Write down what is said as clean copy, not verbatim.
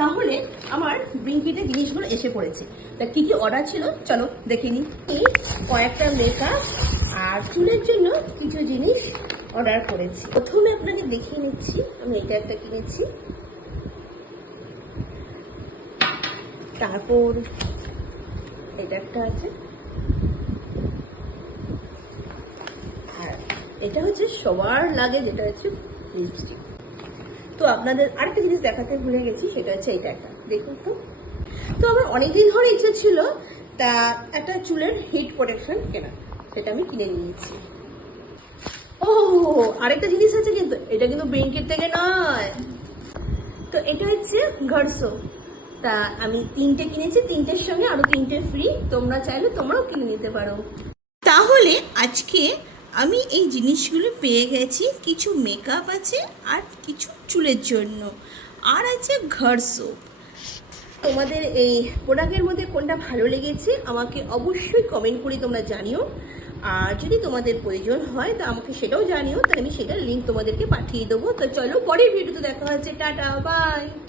তাহলে আমার ব্লিঙ্কিটে জিনিসগুলো এসে পড়েছে। তা কি কি অর্ডার ছিল চলো দেখে নিই। কয়েকটা মেকআপ আর চুলের জন্য কিছু জিনিস অর্ডার করেছি। প্রথমে আপনাকে দেখিয়ে নিচ্ছি, আমি এটা একটা কিনেছি, তারপর এটা একটা আছে, আর এটা হচ্ছে সবার লাগে যেটা হচ্ছে লিপস্টিক। তো আপনাদের আরেকটা জিনিস দেখাতে ভুলে গেছি, সেটা হচ্ছে এটা একটা দেখুন। তো আমার অনেকদিন ধরে ইচ্ছে ছিল তা একটা চুলের হিট প্রোটেকশন কেনা, সেটা আমি কিনে নিয়েছি। ও আরেকটা জিনিস আছে, কিন্তু এটা কিন্তু ব্লিঙ্কিট থেকে নয়। তো এটা হচ্ছে ঘরসো। তা আমি 3টে কিনেছি, 3টের সঙ্গে আরো 3টে ফ্রি। তোমরা চাইলে তোমরাও কিনে নিতে পারো। তাহলে আজকে আমি এই জিনিসগুলো পেয়ে গেছি। কিছু মেকআপ আছে আর কিছু চুলের জন্য, আর আছে ঘরসো। তোমাদের এই প্রোডাক্টের মধ্যে কোনটা ভালো লেগেছে আমাকে অবশ্যই কমেন্ট করে তোমরা জানিও। আর যদি তোমাদের প্রয়োজন হয় তা আমাকে সেটাও জানিও, তাহলে আমি সেটার লিঙ্ক তোমাদেরকে পাঠিয়ে দেবো। তো চলো পরের ভিডিওতে দেখা হচ্ছে, টাটা বাই।